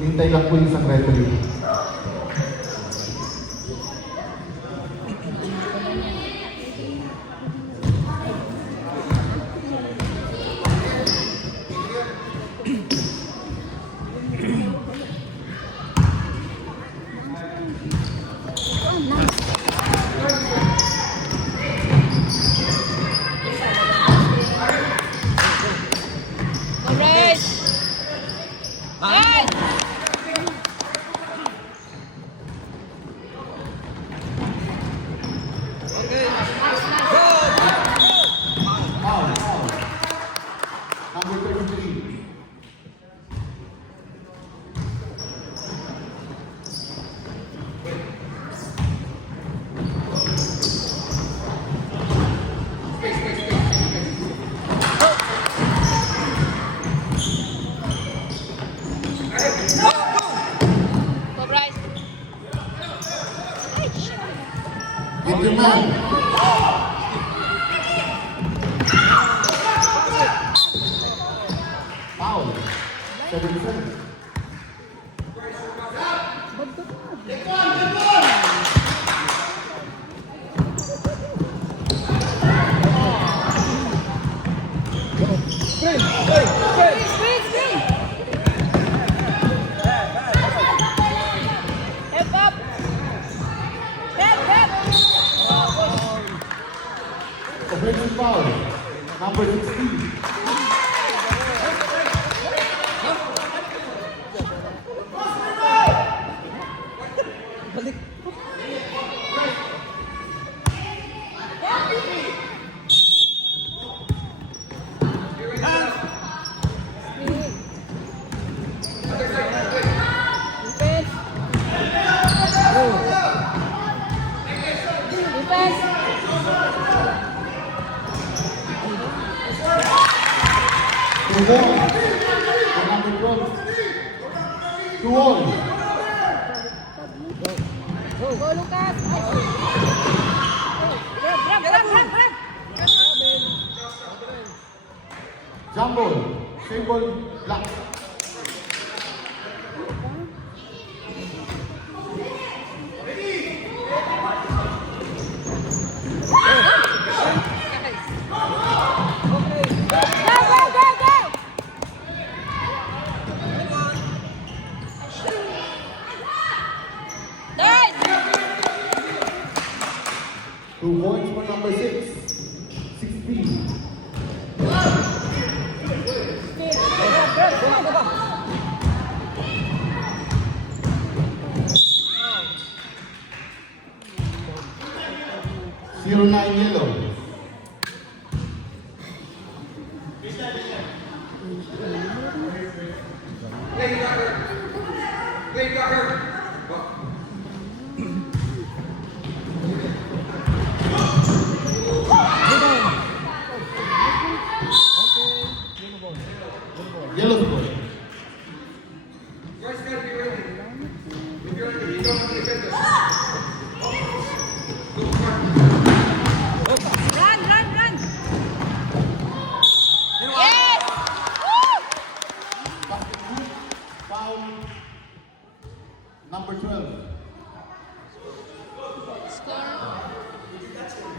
Hintay lang po yung isang referee. Number 33. Go, Bryce. Get your man. Foul. 7-7. Help up. Offensive foul. Number 16. To one. To number 12. 2-all. Go, Lucas. Grab. Jump ball. Same ball. Block. Go. 2 points for number 6. 16. Zero 9 yellow. Yellow ball. Run. Yes. Foul. Number 12. Score.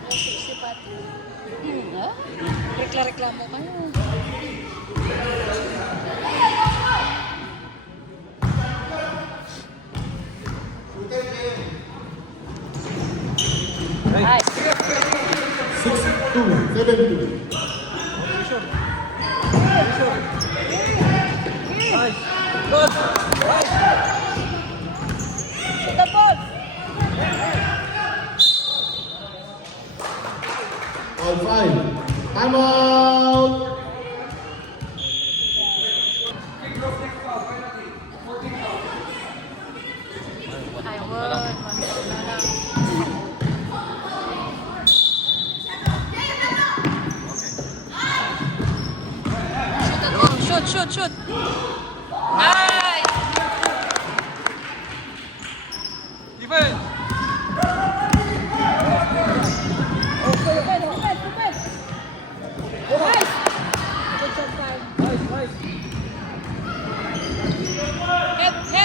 Sipat. Reklamo kayo. Nice. 6-2. 7-2. Shoot the ball. All 5. Time out. Shoot. Nice. Defense. Open. Nice. Good shot, Kyle. Nice. Head.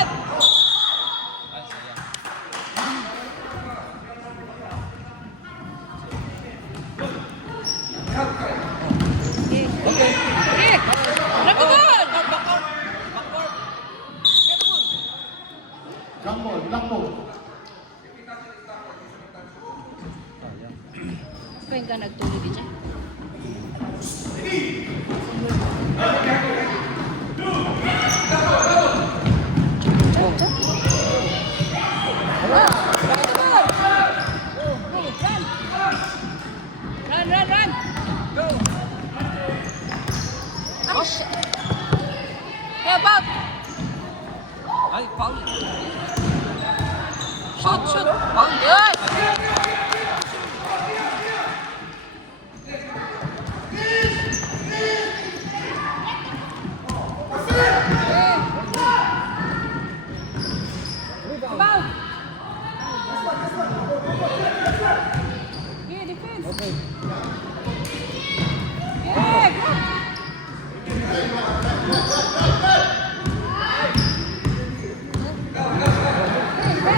Jump ball, black ball. Kaya ka nagtuloy din siya. Run, run, run! Go! Oh, shit! Hey, Bob! Ay, foul. Shoot, shoot! Yes! Bob! Yeah, defense! Okay. Yeah, go!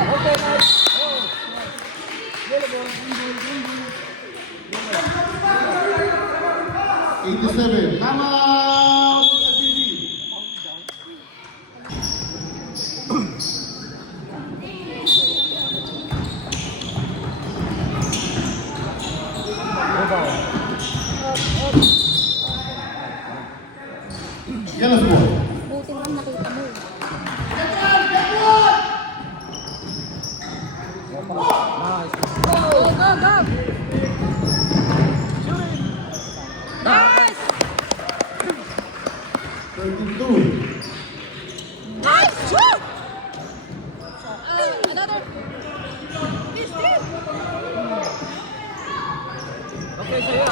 Okay, nice. Oh, yellow ball. 87. Time out! FBB. Yellow ball. Buti lang nakita mo. Nice. Go, go, go! Nice! 32. Nice! Shoot! Another. This. Okay, sa'yo.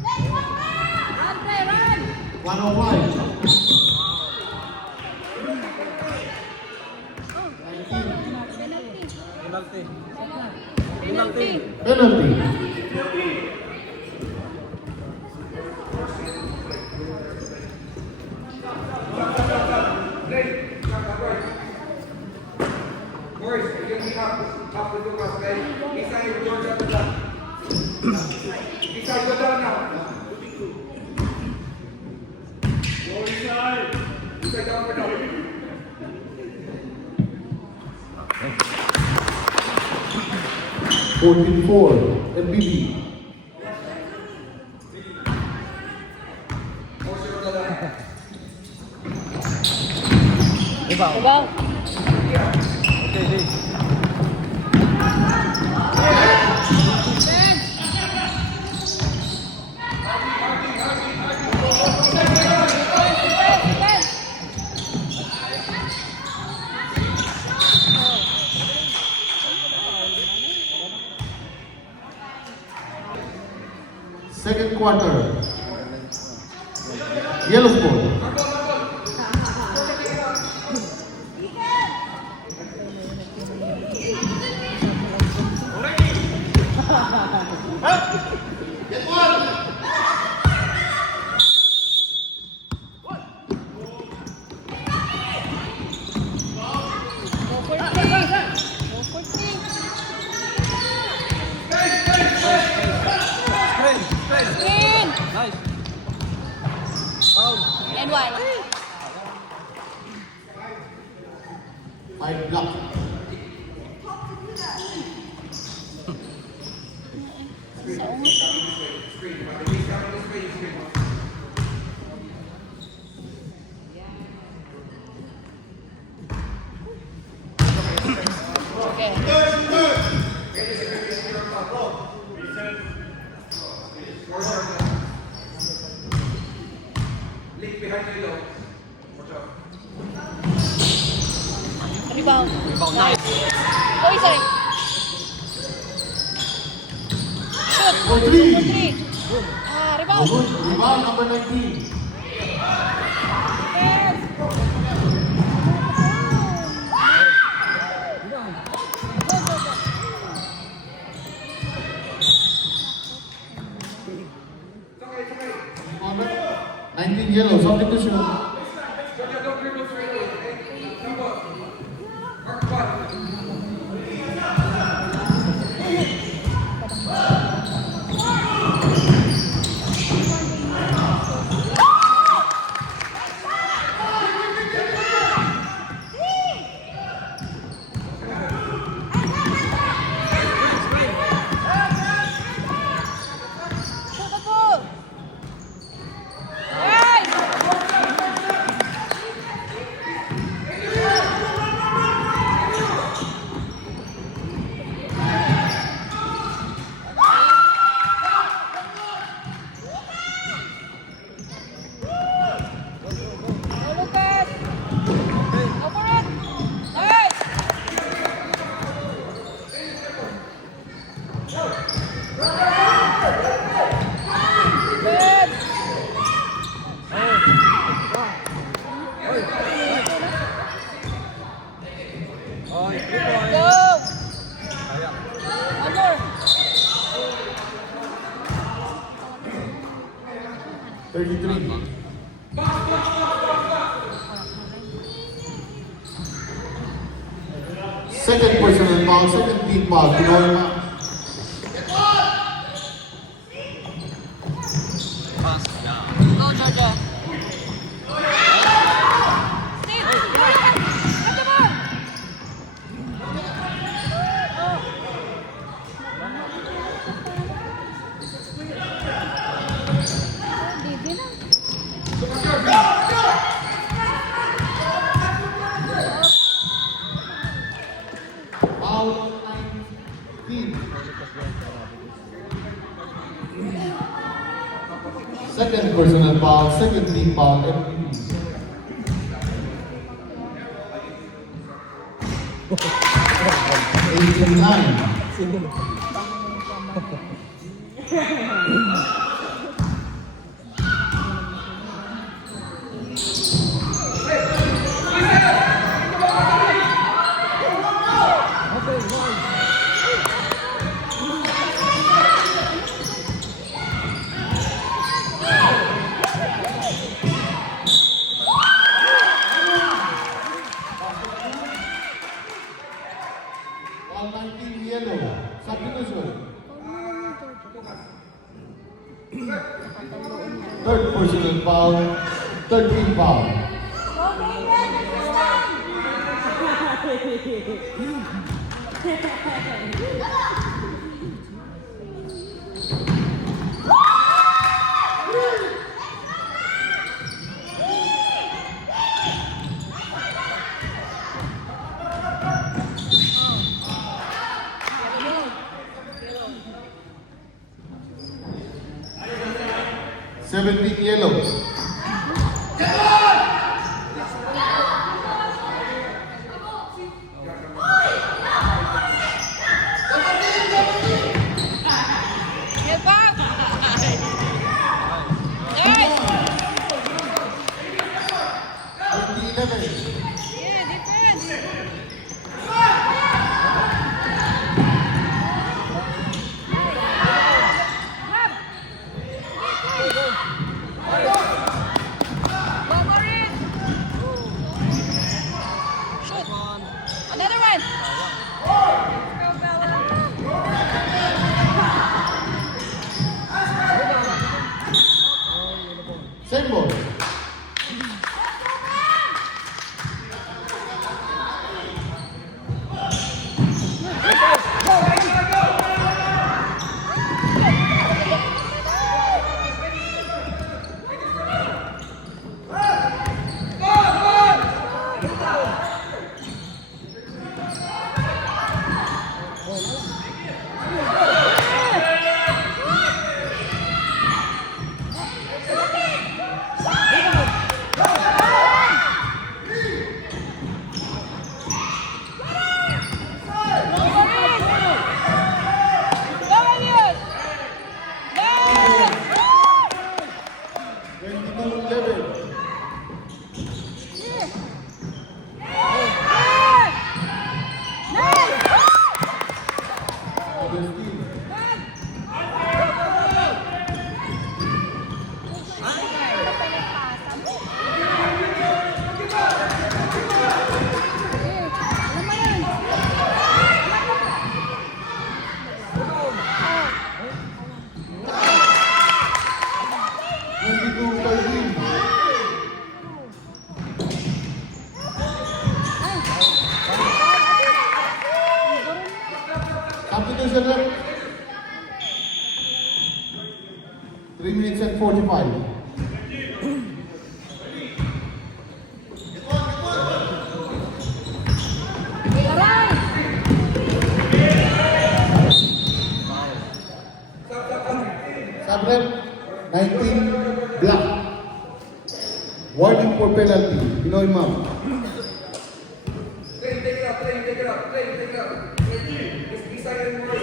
Sa'yo. Run, play, run! 105. Penalty. Penalty. Penalty. Penalty. Boys, you can up the two okay? Inside George at the back. Inside the down now. Go inside. Inside down for down. $14-4. FBB. Rebound. Go. Okay, Dave. Second quarter. Yellow ball. Go for three. Go for three. Straight. In. Nice. Foul. And one. I block. Okay. Leak behind the yellow. Watch out. Rebound. Rebound. Nice. Go inside. Shoot. For three. For three. Rebound. Good. Rebound number 19. Yes. Rebound. Go, go, go. 19 yellow. Substitution. Georgia, don't dribble straight away. Okay? Number. Mark one. Good. Oh, 3 points. Go. Sayang. One more. 33. Second personal foul, second team foul. Pinoy Ma'am. Pass down. Go, Jojo. Steve, get the ball. Bibi na. Foul 19. Second personal foul, second team foul, MVP. Eight and 9. Foul 19 yellow. Substitution. Third personal foul, third team foul. Seventeen yellow. Get back. Nice. 11. Yeah, defense. Grab. Go for it. Shoot. Another one. Go, Bella. Same ball. Go, Elliot. Go. 22-11. Augustine. Substitution rep. 3 minutes and 45. Sub rep 19 black. Warning for penalty. Pinoy Ma'am. Take it up. Play. This side and more.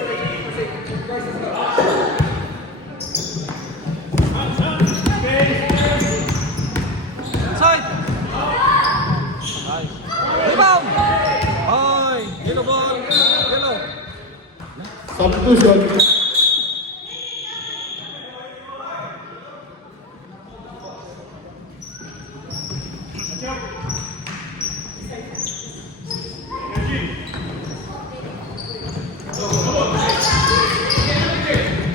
Substitution.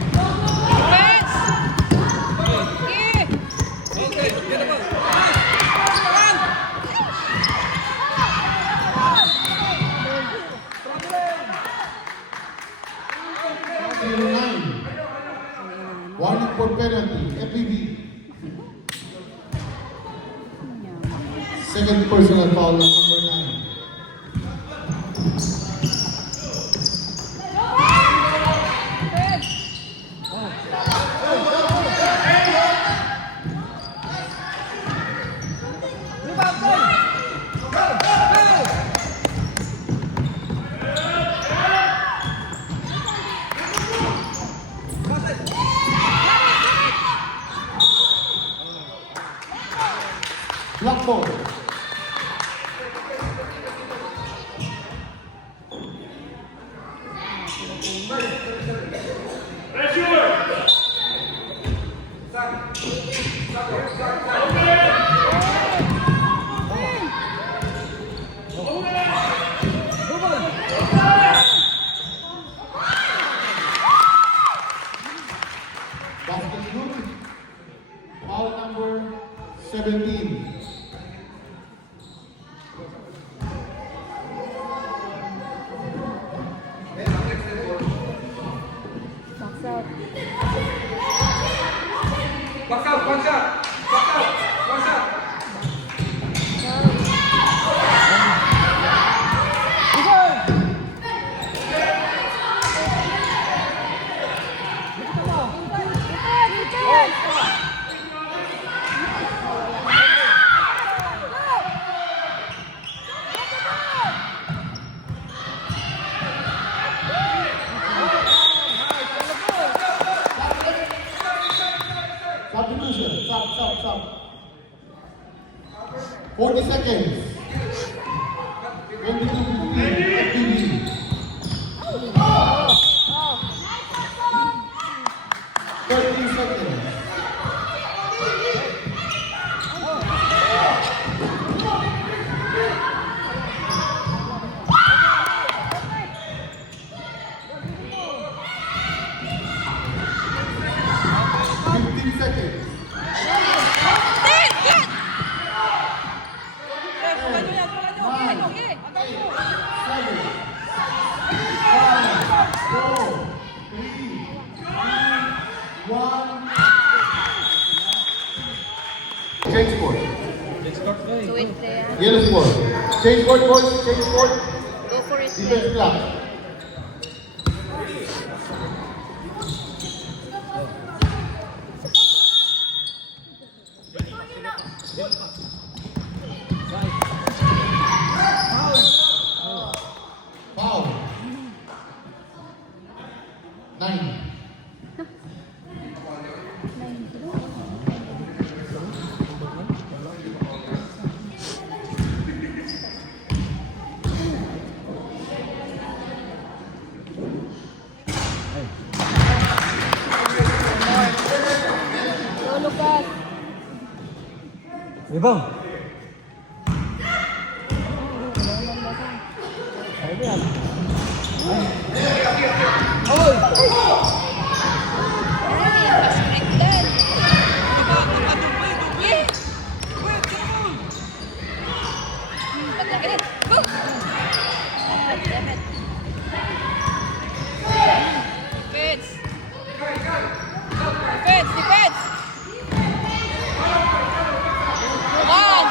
Defense! Okay. Okay, get the ball. Number 9. Warning for penalty. FPB. Second personal foul of number 9. Defense! Block ball. Basket group. Foul number 17. Box out. Box out, box out, box out, box out. Substitution. Stop. 40 seconds. 22-15. FPB. 13 seconds. Seconds. Okay. 7, 5, 4, 3, 2, 1. Change court. Let's start playing. Do it there. Yellow score. Change court, boys. Change court. Go for it. Defense block. Foul. 9. Go, Lucas. Rebound. Restricted. Yeah. Paglagan. Go. Damn it. Defense. Defense. Defense. Wow.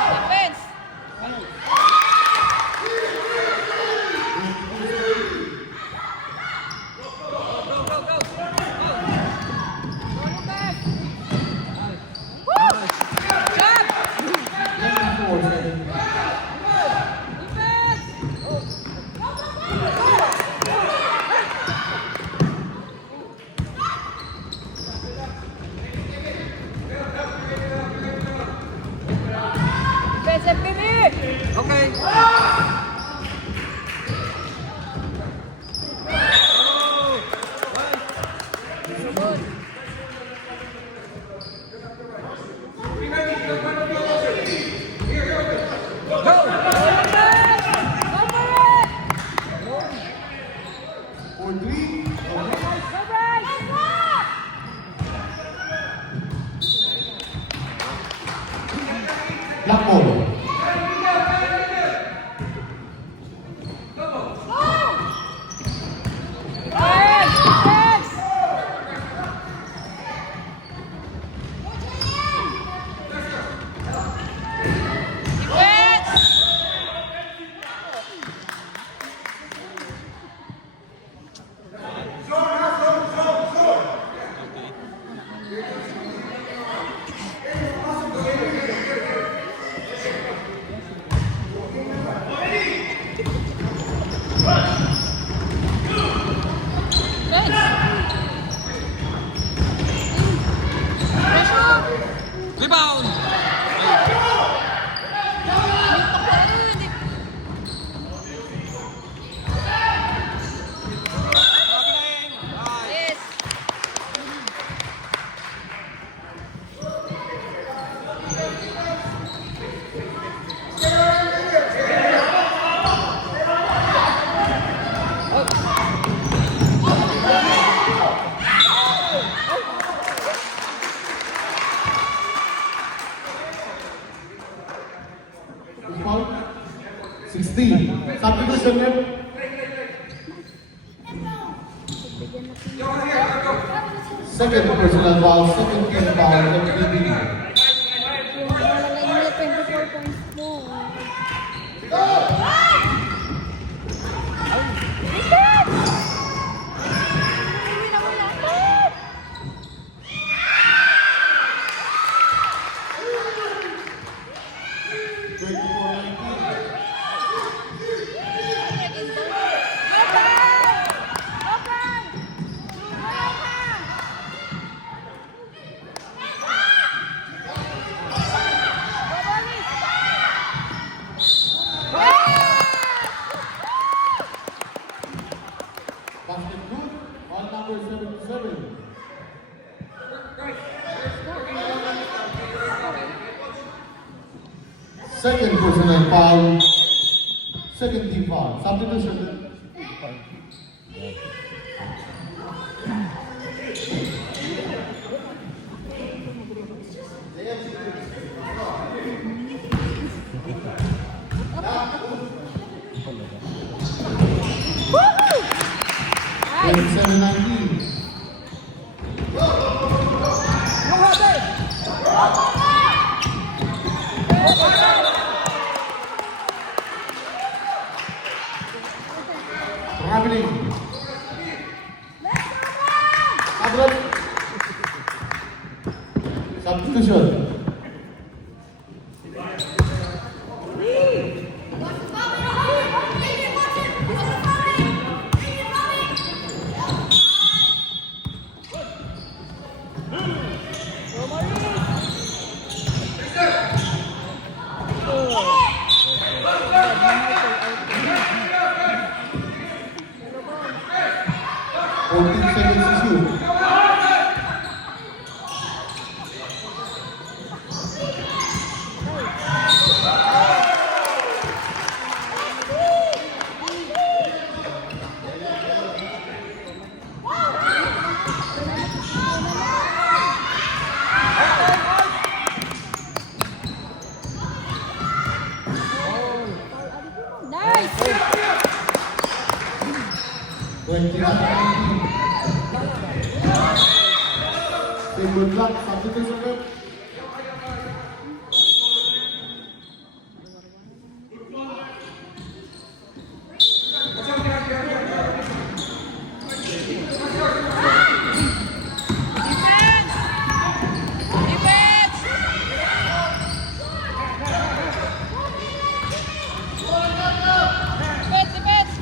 Rebound! Yes. Foul. 16. Substitution left. Second personal foul, second team foul, FPB. Wala na 24 points mo. Basket good. Foul number 77. Second personal foul, second team foul. Substitution. Nice. 27-19. Traveling. Substitution. Fourteen seconds to shoot. Nice. 29-19. Single block. Substitution left. Defense. Defense.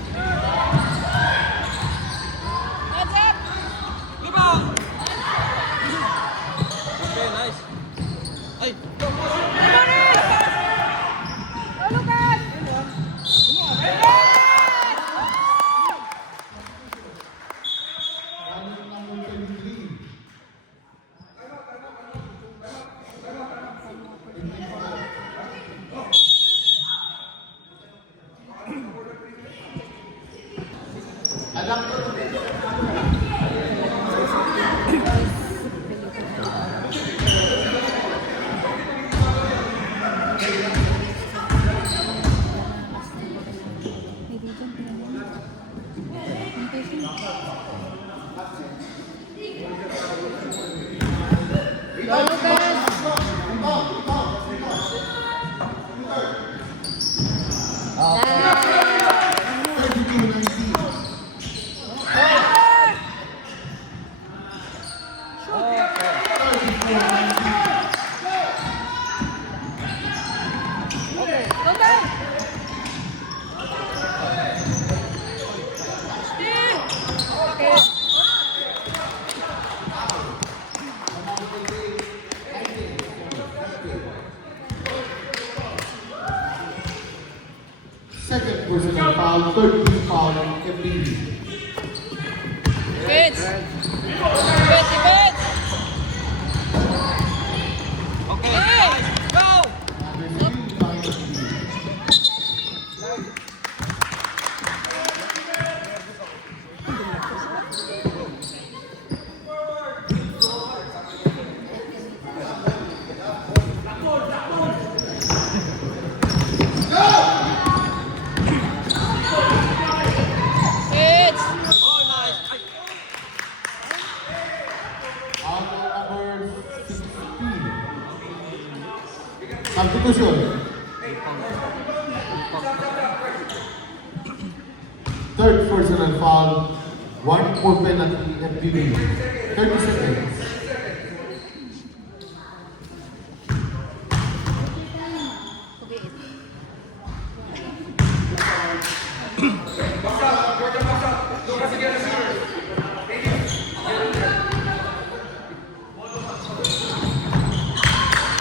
Heads up. Rebound! Okay, foul, third team foul, FPB. Defense. Defense. Okay. Hey! Go! Received by FPB. Defense. Oh, nice. Ay, Foul number 16. Substitution. Third personal foul, one for penalty FPB. 30 seconds.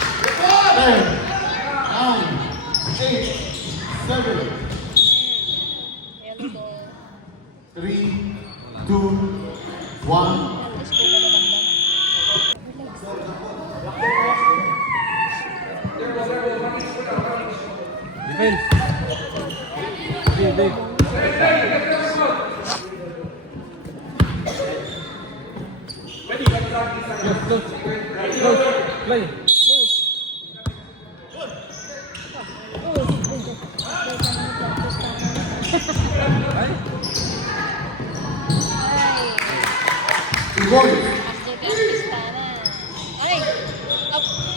Ten, nine, eight, seven, Yellow ball. 3, 2, 1. Alas ko na naman. defense. Dave, Dave. Go, go. Go, play. Ay, Two goals. After that, pistana. Aray!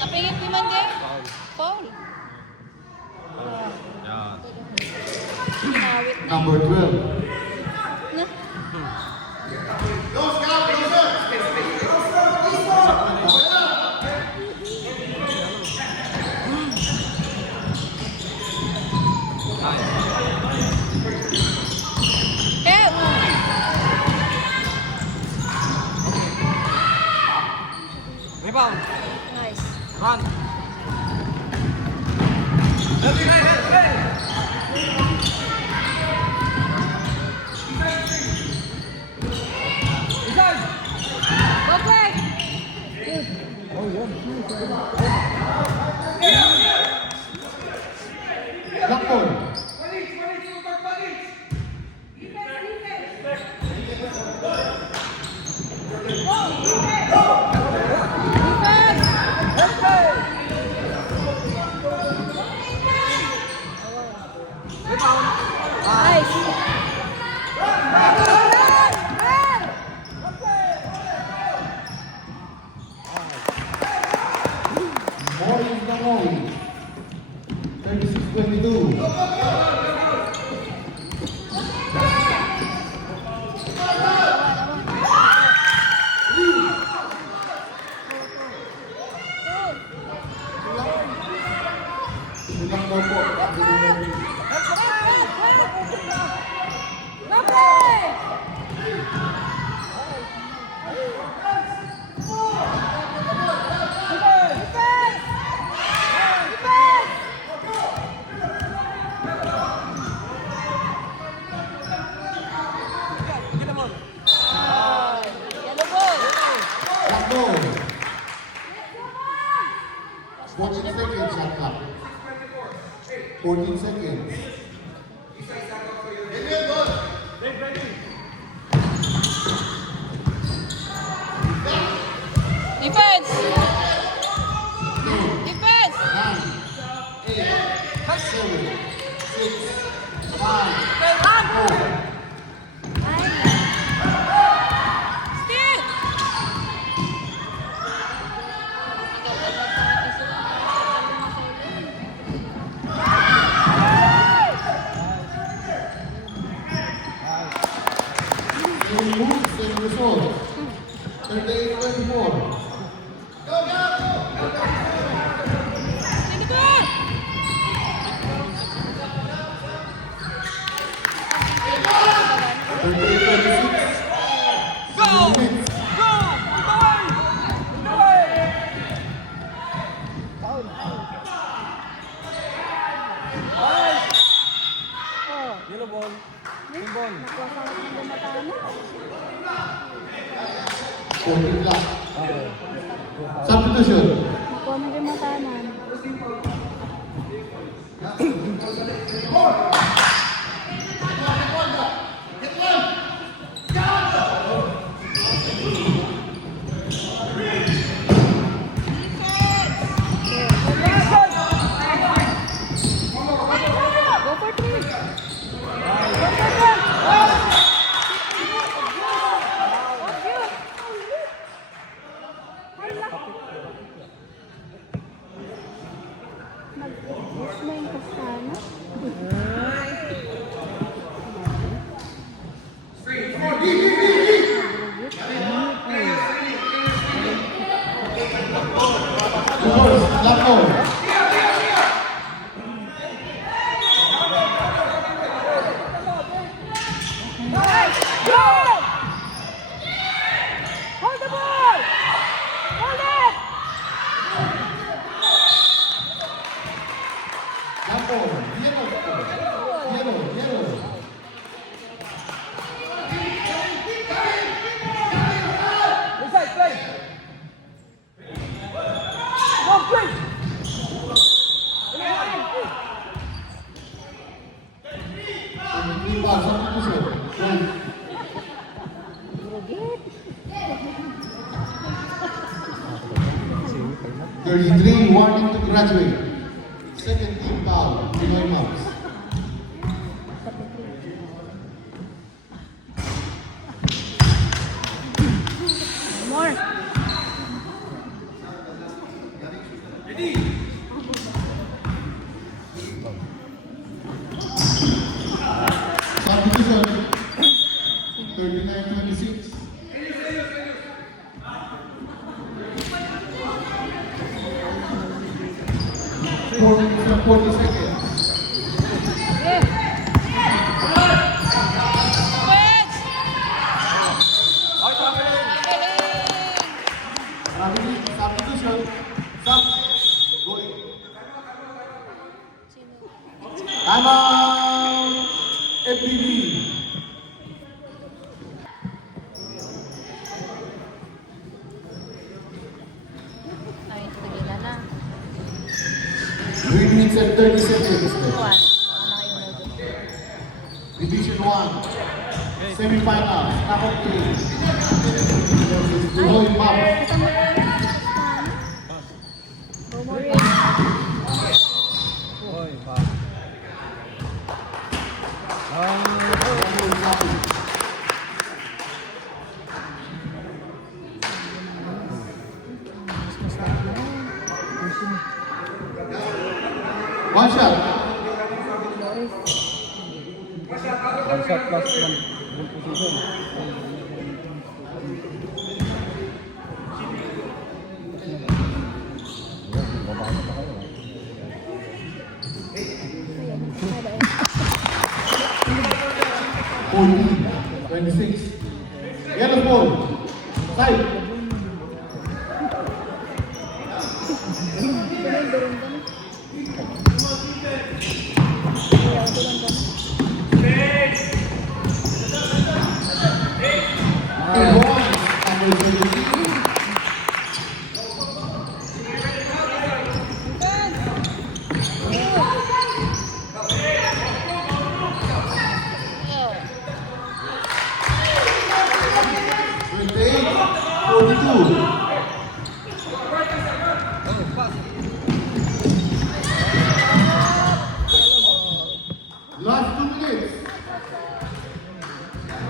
Apingit ni Mande? Foul. yan. Awit na. Number 12. Na? Eh! Rebound. Nice. Run. Go, Greg! Black ball. Nice. Morris Namoy. 36-22. Silang daw po. Yellow ball. Black ball. 14 seconds, shot clock. 14 seconds. Defense! Defense! 9, 8, 7, 6, 5, 4. Steal! Same move, same result. 38-24. Sino ba? 38-26. Go! Minutes. Go! Yellow ball. 14 lang. Substitution. Ako na rin matanan. Go for three. Mag-push na yung kasana. Reverse. Left over. Go! Hold the ball! Hold it! Left over. Yellow. Yellow. Inside, play. Go, play. Substitution. 33 wanting to graduate. Second team foul. Pinoy Mouse. More. Substitution. 39-26. From 40 seconds. Substitution. Sub. Going. Time out. FPB. Ay, tigilan na. 3 minutes and 30 seconds. Kuwan. Division 1. Semi-finals. Knockout game. Pinoy Mouse. Kasama tayo. Go more in. Oy, pa. One shot. One shot plus one position. Ayan. 26. Yellow ball. Side. Last 2 minutes.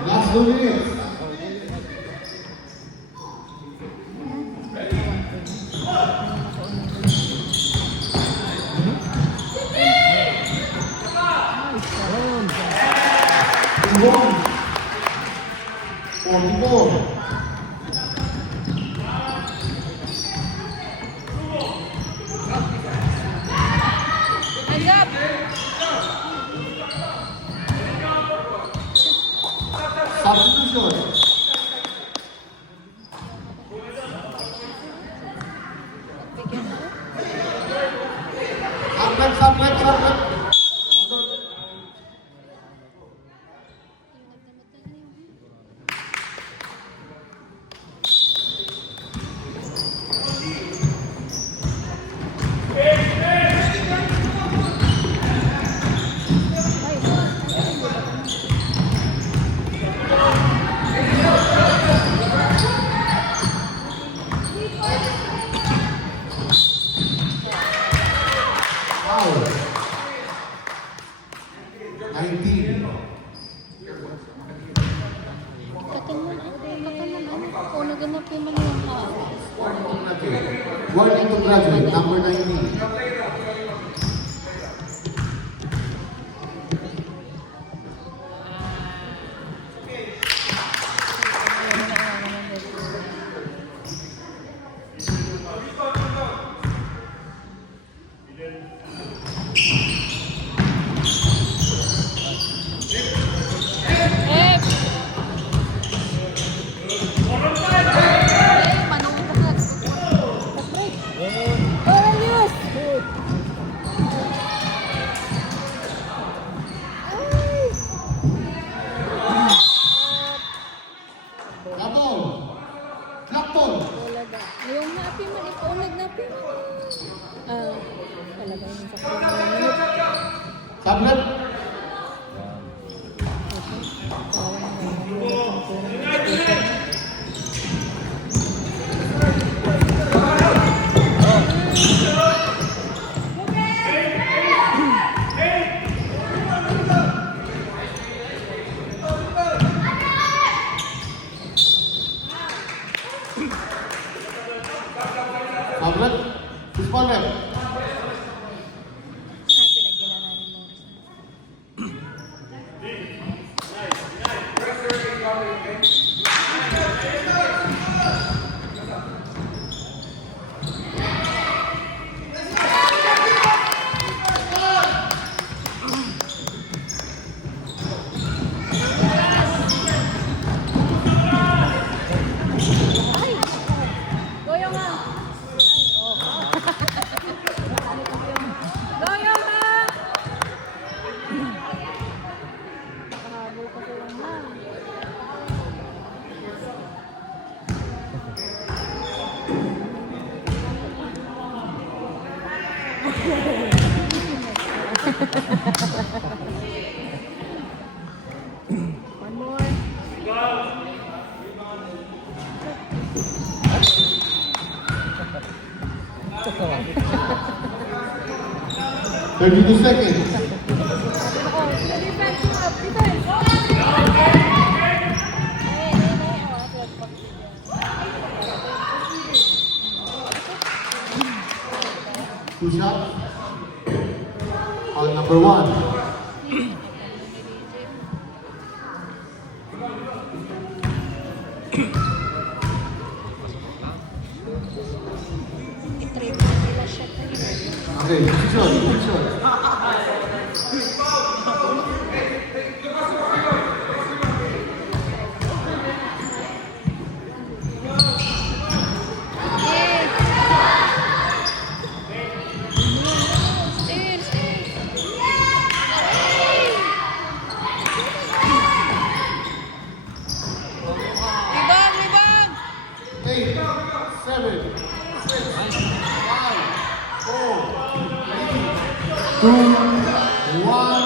Last 2 minutes. One. 44. Hands up! Substitution. Subtract. ganapin mo na yung tao. Warning to graduate, number 19. Eh! Eh, manong ito na. Break. Oh, Elias! Ay! Kapon! Kapon! Wala ba? Yung napi man, ipaunag napi man. Ah, talaga yung sa kanya. Tablet! Tablet! Suspended! Happy na ginananin mo. Ay! Goyo nga! Ay, oh. Goyo nga! Nakahabol pa sila nga. One more. 32 seconds. Oh, defense up, defense! Two shots. On number 1. Okay, good shot. Rebound, rebound! 8, 7, 6, 5, 4, 3, 2, 1.